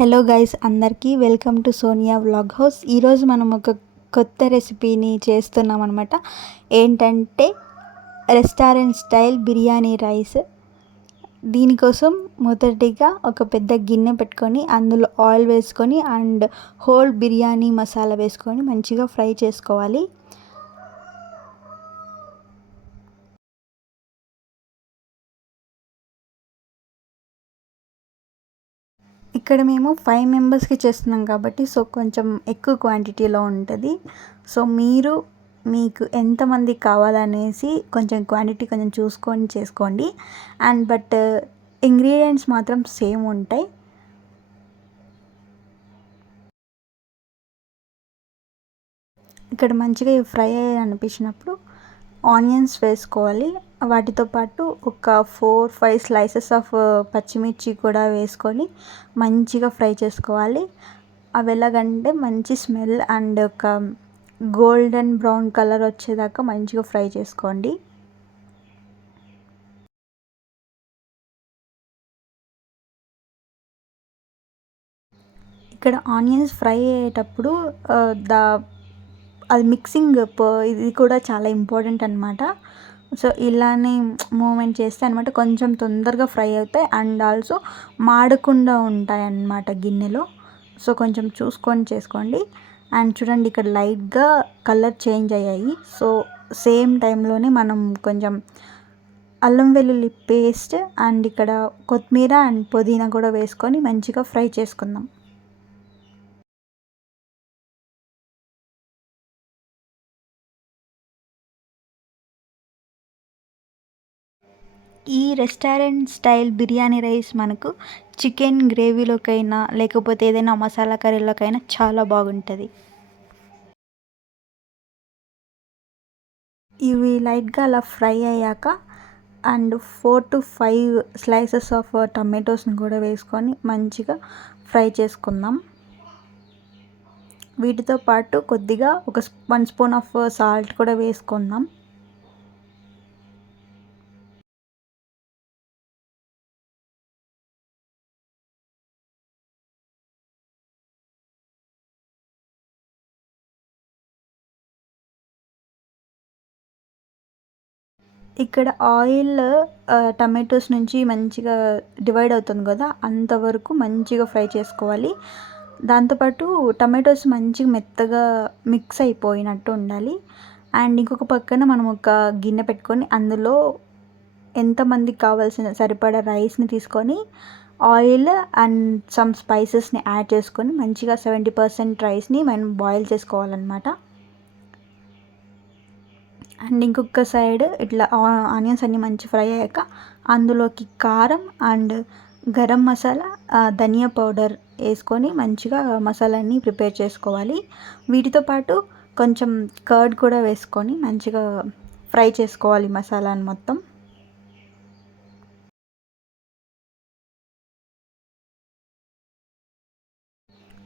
Hello guys, అందరికీ welcome to Sonia vlog house. ఈరోజు మనం ఒక కొత్త రెసిపీని చేస్తున్నాం అనమాట. ఏంటంటే రెస్టారెంట్ స్టైల్ బిర్యానీ రైస్. దీనికోసం మొదటిగా ఒక పెద్ద గిన్నె పెట్టుకొని అందులో ఆయిల్ వేసుకొని అండ్ హోల్ బిర్యానీ మసాలా వేసుకొని మంచిగా ఫ్రై చేసుకోవాలి. ఇక్కడ మేము 5 మెంబర్స్కి చేస్తున్నాం కాబట్టి కొంచెం ఎక్కువ క్వాంటిటీలో ఉంటుంది. మీకు ఎంతమంది కావాలనేసి కొంచెం క్వాంటిటీ కొంచెం చూసుకొని చేసుకోండి. బట్ ఇంగ్రీడియంట్స్ మాత్రం సేమ్ ఉంటాయి. ఇక్కడ మంచిగా ఫ్రై అనిపించినప్పుడు ఆనియన్స్ వేసుకోవాలి. వాటితో పాటు ఒక 4-5 స్లైసెస్ ఆఫ్ పచ్చిమిర్చి కూడా వేసుకొని మంచిగా ఫ్రై చేసుకోవాలి. అవి ఎలాగంటే మంచి స్మెల్ అండ్ ఒక గోల్డెన్ బ్రౌన్ కలర్ వచ్చేదాకా మంచిగా ఫ్రై చేసుకోండి. ఇక్కడ ఆనియన్స్ ఫ్రై అయ్యేటప్పుడు అది మిక్సింగ్ ఇది కూడా చాలా ఇంపార్టెంట్ అనమాట. సో ఇలానే మూమెంట్ చేస్తే అనమాట కొంచెం తొందరగా ఫ్రై అవుతాయి అండ్ ఆల్సో మాడకుండా ఉంటాయి అన్నమాట గిన్నెలో. సో కొంచెం చూసుకొని చేసుకోండి. అండ్ చూడండి, ఇక్కడ లైట్గా కలర్ చేంజ్ అయ్యాయి. సో సేమ్ టైంలోనే మనం కొంచెం అల్లం వెల్లుల్లి పేస్ట్ అండ్ ఇక్కడ కొత్తిమీర అండ్ పుదీనా కూడా వేసుకొని మంచిగా ఫ్రై చేసుకుందాం. ఈ రెస్టారెంట్ స్టైల్ బిర్యానీ రైస్ మనకు చికెన్ గ్రేవీలోకైనా లేకపోతే ఏదైనా మసాలా కర్రీలోకైనా చాలా బాగుంటుంది. ఇవి లైట్గా అలా ఫ్రై అయ్యాక అండ్ 4-5 స్లైసెస్ ఆఫ్ టమాటోస్ని కూడా వేసుకొని మంచిగా ఫ్రై చేసుకుందాం. వీటితో పాటు కొద్దిగా 1 స్పూన్ ఆఫ్ సాల్ట్ కూడా వేసుకుందాం. ఇక్కడ ఆయిల్ టమాటోస్ నుంచి మంచిగా డివైడ్ అవుతుంది కదా, అంతవరకు మంచిగా ఫ్రై చేసుకోవాలి. దాంతోపాటు టమాటోస్ మంచిగా మెత్తగా మిక్స్ అయిపోయినట్టు ఉండాలి. అండ్ ఇంకొక పక్కన మనం ఒక గిన్నె పెట్టుకొని అందులో ఎంతమందికి కావాల్సిన సరిపడా రైస్ని తీసుకొని ఆయిల్ అండ్ సమ్ స్పైసెస్ని యాడ్ చేసుకొని మంచిగా 70% రైస్ని మనం బాయిల్ చేసుకోవాలన్నమాట. అండ్ ఇంకొక సైడ్ ఇట్లా ఆనియన్స్ అన్నీ మంచి ఫ్రై అయ్యాక అందులోకి కారం అండ్ గరం మసాలా, ధనియా పౌడర్ వేసుకొని మంచిగా మసాలాని ప్రిపేర్ చేసుకోవాలి. వీటితో పాటు కొంచెం కర్డ్ కూడా వేసుకొని మంచిగా ఫ్రై చేసుకోవాలి మసాలాని మొత్తం.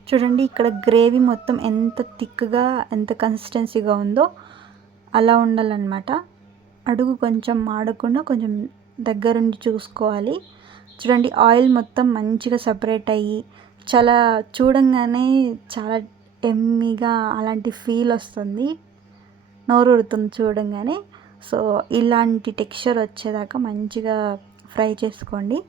చూడండి, ఇక్కడ గ్రేవీ మొత్తం ఎంత థిక్గా ఎంత కన్సిస్టెన్సీగా ఉందో అలా ఉండాలన్నమాట. అడుగు కొంచెం మాడకుండా కొంచెం దగ్గరుండి చూసుకోవాలి. చూడండి, ఆయిల్ మొత్తం మంచిగా సపరేట్ అయ్యి చాలా చూడంగానే చాలా ఎమ్మీగా అలాంటి ఫీల్ వస్తుంది, నోరూరుతుంది చూడంగానే. సో ఇలాంటి టెక్స్చర్ వచ్చేదాకా మంచిగా ఫ్రై చేసుకోండి.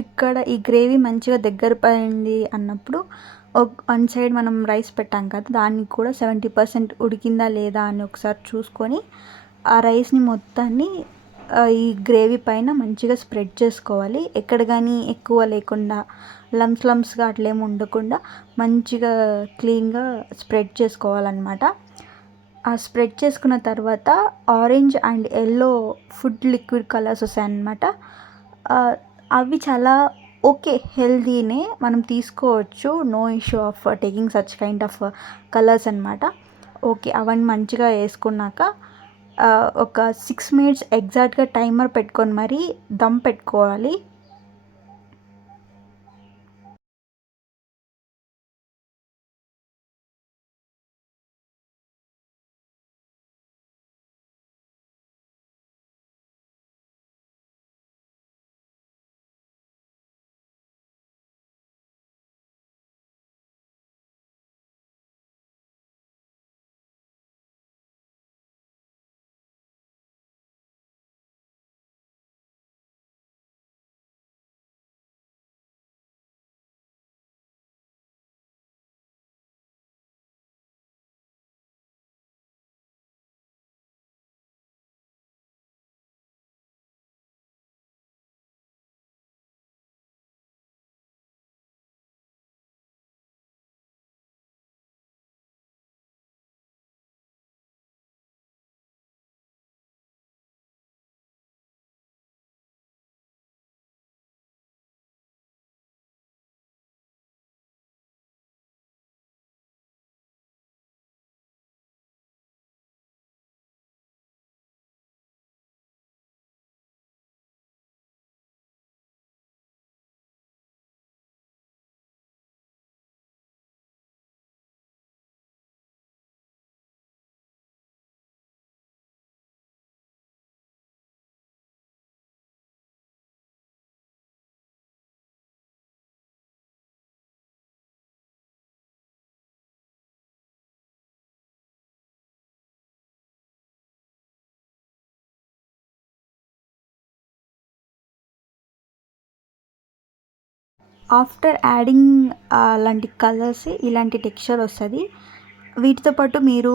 ఇక్కడ ఈ గ్రేవీ మంచిగా దగ్గర పడింది అన్నప్పుడు వన్ సైడ్ మనం రైస్ పెట్టాం కదా, దాన్ని కూడా 70% ఉడికిందా లేదా అని ఒకసారి చూసుకొని ఆ రైస్ని మొత్తాన్ని ఈ గ్రేవీ పైన మంచిగా స్ప్రెడ్ చేసుకోవాలి. ఎక్కడ కానీ ఎక్కువ లేకుండా లమ్స్గా అట్లేమి ఉండకుండా మంచిగా క్లీన్గా స్ప్రెడ్ చేసుకోవాలన్నమాట. ఆ స్ప్రెడ్ చేసుకున్న తర్వాత orange and yellow food liquid colours వస్తాయన్నమాట. అవి చాలా ఓకే, హెల్తీనే, మనం తీసుకోవచ్చు. No issue of taking such kind of colours అనమాట. ఓకే, అవన్నీ మంచిగా వేసుకున్నాక ఒక 6 మినిట్స్ ఎగ్జాక్ట్గా టైమర్ పెట్టుకొని మరీ దమ్ పెట్టుకోవాలి. ఆఫ్టర్ యాడింగ్ అలాంటి కలర్స్ ఇలాంటి టెక్స్చర్ వస్తుంది. వీటితో పాటు మీరు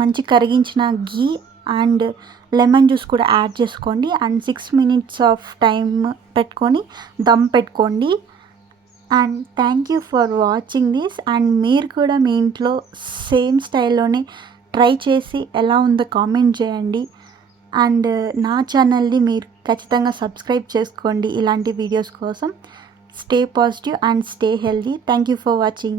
మంచి కరిగించిన ఘీ అండ్ లెమన్ జ్యూస్ కూడా యాడ్ చేసుకోండి. అండ్ 6 మినిట్స్ ఆఫ్ టైమ్ పెట్టుకొని దమ్ పెట్టుకోండి. And thank you for watching this. And మీరు కూడా మీ ఇంట్లో సేమ్ స్టైల్లోనే ట్రై చేసి ఎలా ఉందో కామెంట్ చేయండి. అండ్ నా ఛానల్ని మీరు ఖచ్చితంగా సబ్స్క్రైబ్ చేసుకోండి ఇలాంటి వీడియోస్ కోసం. Stay positive and stay healthy. Thank you for watching.